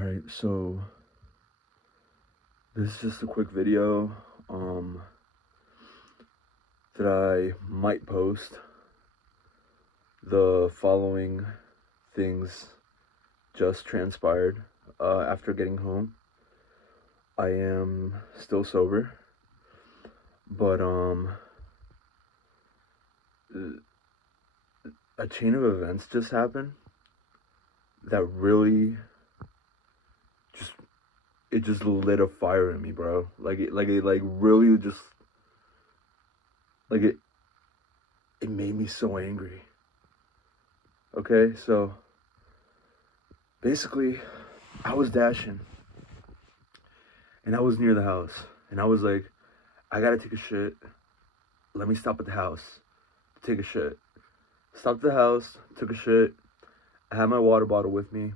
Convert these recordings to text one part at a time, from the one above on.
Alright, so this is just a quick video that I might post. The following things just transpired after getting home. I am still sober, but a chain of events just happened that really just lit a fire in me, bro. It really just it made me so angry. Okay, so basically I was dashing and I was near the house and I was like, I gotta take a shit. Let me stop at the house to take a shit. Stopped at the house, took a shit. I had my water bottle with me.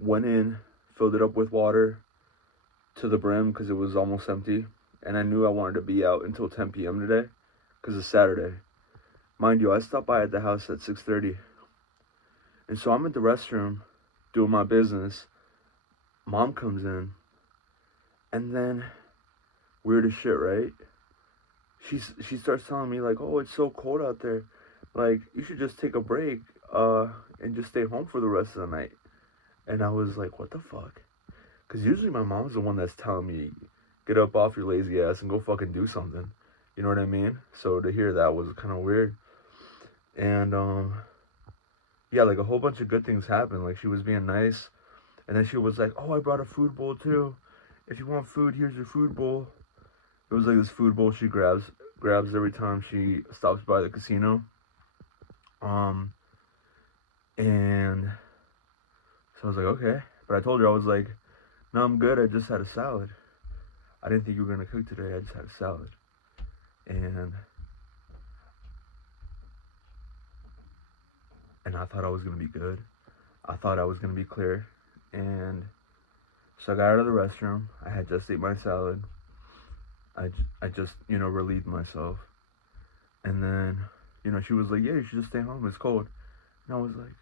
Went in, filled it up with water to the brim because it was almost empty. And I knew I wanted to be out until 10 p.m. today because it's Saturday. Mind you, I stopped by at the house at 6:30. And so I'm at the restroom doing my business. Mom comes in. And then, weird as shit, right? She starts telling me, like, oh, it's so cold out there. Like, you should just take a break and just stay home for the rest of the night. And I was like, what the fuck? Because usually my mom's the one that's telling me, get up off your lazy ass and go fucking do something. You know what I mean? So to hear that was kind of weird. And, yeah, like a whole bunch of good things happened. Like, she was being nice. And then she was like, oh, I brought a food bowl too. If you want food, here's your food bowl. It was like this food bowl she grabs every time she stops by the casino. And so I was like, okay. But I told her, I was like, no, I'm good. I just had a salad. I didn't think you were going to cook today. I just had a salad. And I thought I was going to be good. I thought I was going to be clear. And so I got out of the restroom. I had just ate my salad. I just, relieved myself. And then, she was like, yeah, you should just stay home. It's cold. And I was like,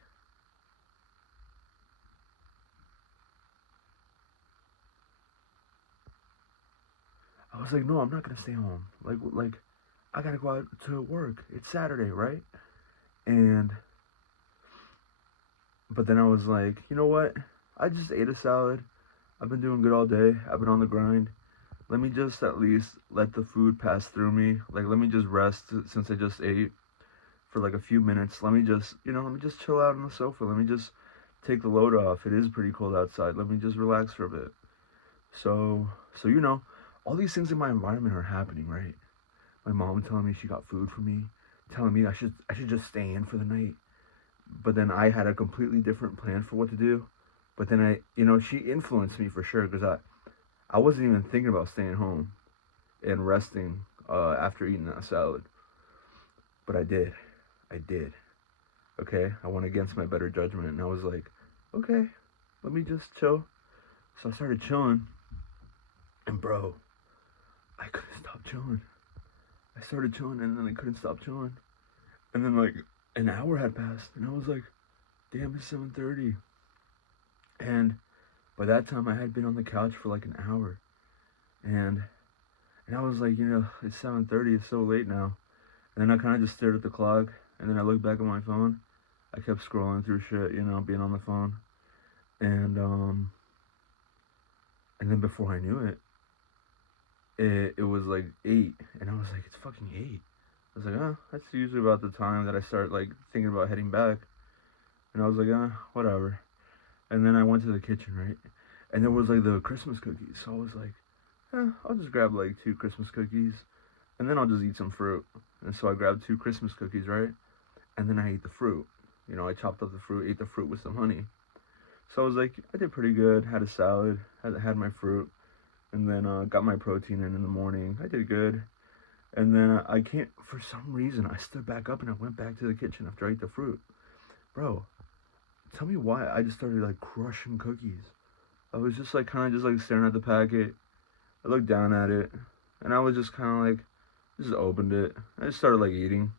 no, I'm not gonna stay home. Like, I gotta go out to work. It's Saturday, right? But then I was like, you know what? I just ate a salad. I've been doing good all day. I've been on the grind. Let me just at least let the food pass through me. Like, let me just rest since I just ate for like a few minutes. Let me just chill out on the sofa. Let me just take the load off. It is pretty cold outside. Let me just relax for a bit. So all these things in my environment are happening, right? My mom telling me she got food for me, telling me I should just stay in for the night. But then I had a completely different plan for what to do. But then she influenced me for sure because I wasn't even thinking about staying home and resting after eating that salad. But I did. Okay, I went against my better judgment and I was like, okay, let me just chill. So I started chilling, and bro, I couldn't stop chilling. I started chilling and then I couldn't stop chilling. And then like an hour had passed and I was like, damn, it's 7:30. And by that time I had been on the couch for like an hour. And I was like, it's 7:30, it's so late now. And then I kind of just stared at the clock and then I looked back at my phone. I kept scrolling through shit, being on the phone. And then before I knew it, it was like 8, and I was like, it's fucking 8. I was like, oh, that's usually about the time that I start like thinking about heading back. And I was like, whatever. And then I went to the kitchen, right? And there was like the Christmas cookies. So I was like, I'll just grab like 2 Christmas cookies, and then I'll just eat some fruit. And so I grabbed 2 Christmas cookies, right? And then I ate the fruit. I chopped up the fruit, ate the fruit with some honey. So I was like, I did pretty good. Had a salad, had my fruit, and then got my protein in the morning. I did good. And then I can't, for some reason, I stood back up and I went back to the kitchen after I ate the fruit. Bro, tell me why I just started like crushing cookies. I was just like kind of just like staring at the packet. I looked down at it and I was just kind of like, just opened it. I just started like eating.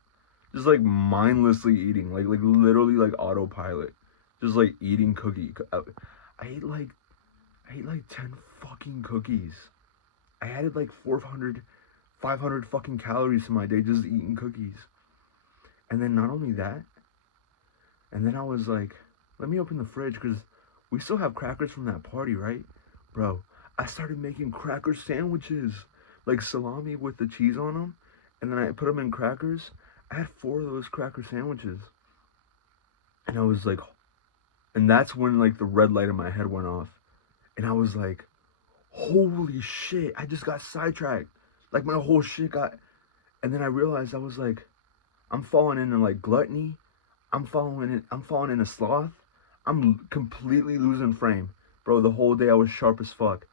Just like mindlessly eating, like literally like autopilot. Just like eating cookie. I ate like I ate like 10 fucking cookies. I added like 400, 500 fucking calories to my day just eating cookies. And then not only that, and then I was like, let me open the fridge because we still have crackers from that party, right? Bro, I started making cracker sandwiches, like salami with the cheese on them, and then I put them in crackers. I had 4 of those cracker sandwiches. And I was like, and that's when like the red light in my head went off. And I was like, holy shit, I just got sidetracked. Like my whole shit got, and then I realized I was like, I'm falling into like gluttony. I'm falling into sloth. I'm completely losing frame. Bro, the whole day I was sharp as fuck.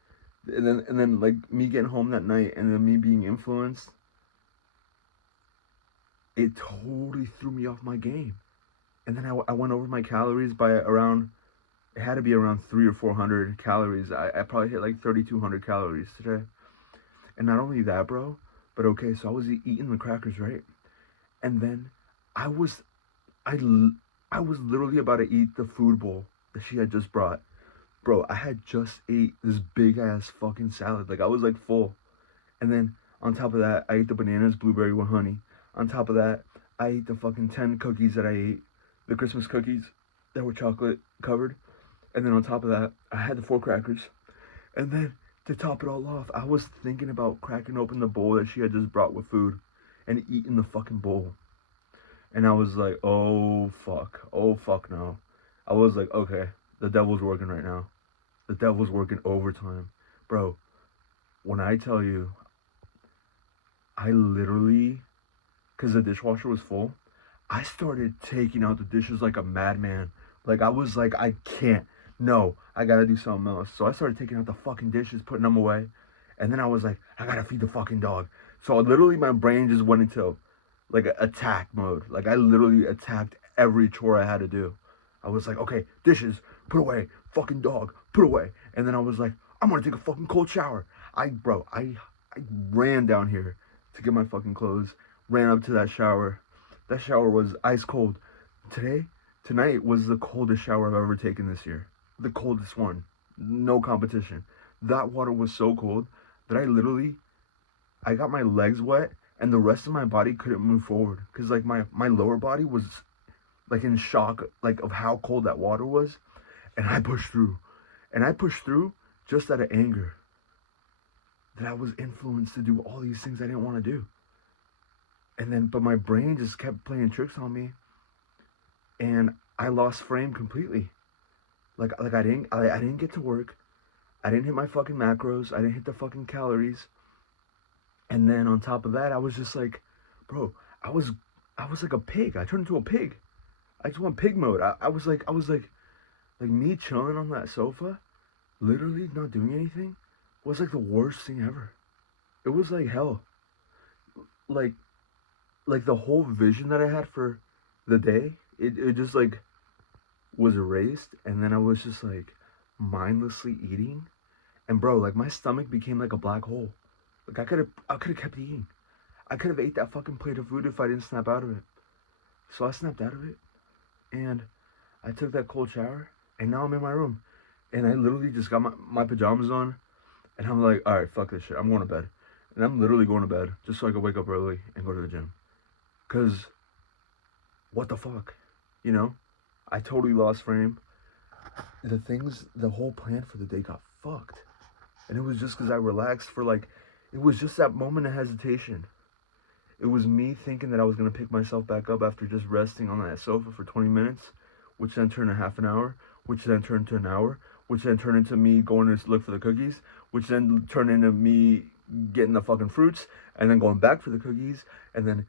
And then like me getting home that night and then me being influenced, it totally threw me off my game. And then I went over my calories by around, it had to be around 300 or 400 calories. I probably hit like 3,200 calories today. And not only that, bro, but okay, so I was eating the crackers, right? And then I was, I, I was literally about to eat the food bowl that she had just brought. Bro, I had just ate this big ass fucking salad. Like I was like full. And then on top of that, I ate the bananas, blueberry with honey. On top of that, I ate the fucking 10 cookies that I ate, the Christmas cookies that were chocolate covered. And then on top of that, I had the 4 crackers. And then to top it all off, I was thinking about cracking open the bowl that she had just brought with food and eating the fucking bowl. And I was like, oh fuck no. I was like, okay, the devil's working right now. The devil's working overtime. Bro, when I tell you, I literally, because the dishwasher was full, I started taking out the dishes like a madman. Like I was like, I can't. No, I gotta do something else. So I started taking out the fucking dishes, putting them away. And then I was like, I gotta feed the fucking dog. So literally my brain just went into like attack mode. Like I literally attacked every chore I had to do. I was like, okay, dishes, put away. Fucking dog, put away. And then I was like, I'm gonna take a fucking cold shower. I ran down here to get my fucking clothes. Ran up to that shower. That shower was ice cold. Tonight was the coldest shower I've ever taken this year. The coldest one. No competition. That water was so cold that I got my legs wet and the rest of my body couldn't move forward. Cause like my lower body was like in shock like of how cold that water was. And I pushed through. And I pushed through just out of anger. That I was influenced to do all these things I didn't want to do. And then but my brain just kept playing tricks on me. And I lost frame completely. Like I didn't get to work. I didn't hit my fucking macros. I didn't hit the fucking calories. And then on top of that, I was just like, bro, I was like a pig. I turned into a pig. I just went pig mode. I was like me chilling on that sofa, literally not doing anything, was like the worst thing ever. It was like hell. Like the whole vision that I had for the day, it just like was erased, and then I was just like mindlessly eating. And bro, like my stomach became like a black hole. Like I could have kept eating. I could have ate that fucking plate of food if I didn't snap out of it. So I snapped out of it, and I took that cold shower, and now I'm in my room, and I literally just got my pajamas on, and I'm like, all right, fuck this shit, I'm going to bed, and I'm literally going to bed just so I can wake up early and go to the gym, cause what the fuck, you know, I totally lost frame. The whole plan for the day got fucked, and it was just cause I relaxed for like, it was just that moment of hesitation. It was me thinking that I was gonna pick myself back up after just resting on that sofa for 20 minutes, which then turned to half an hour, which then turned to an hour, which then turned into me going to look for the cookies, which then turned into me getting the fucking fruits, and then going back for the cookies, and then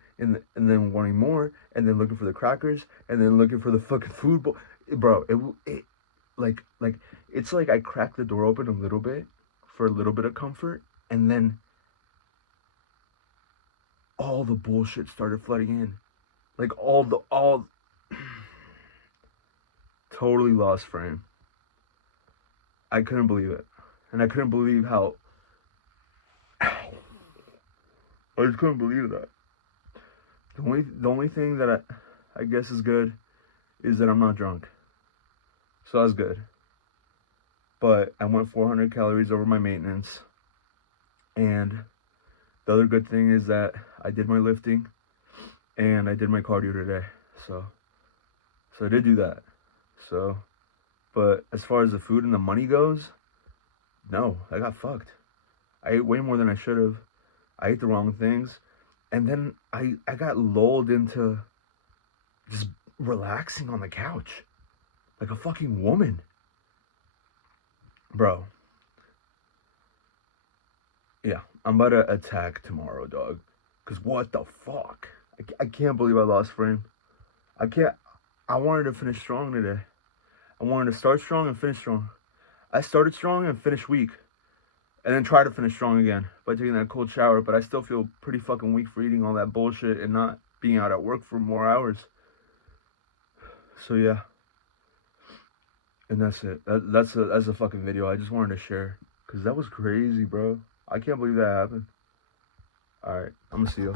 wanting more, and then looking for the crackers, and then looking for the fucking food bowl. Bro, it like it's like I cracked the door open a little bit for a little bit of comfort, and then all the bullshit started flooding in. Like all totally lost frame. I couldn't believe it. And I couldn't believe how I just couldn't believe that. The only thing that I guess is good is that I'm not drunk. So that's good. but I went 400 calories over my maintenance. And the other good thing is that I did my lifting and I did my cardio today. So I did do that. So, but as far as the food and the money goes, no, I got fucked. I ate way more than I should have. I ate the wrong things. And then I got lulled into just relaxing on the couch like a fucking woman. Bro. Yeah, I'm about to attack tomorrow, dog. Because what the fuck? I can't believe I lost frame. I can't. I wanted to finish strong today. I wanted to start strong and finish strong. I started strong and finished weak. And then try to finish strong again by taking that cold shower. But I still feel pretty fucking weak for eating all that bullshit and not being out at work for more hours. So yeah. And that's it. That's a fucking video I just wanted to share. Because that was crazy, bro. I can't believe that happened. Alright, I'm gonna see you.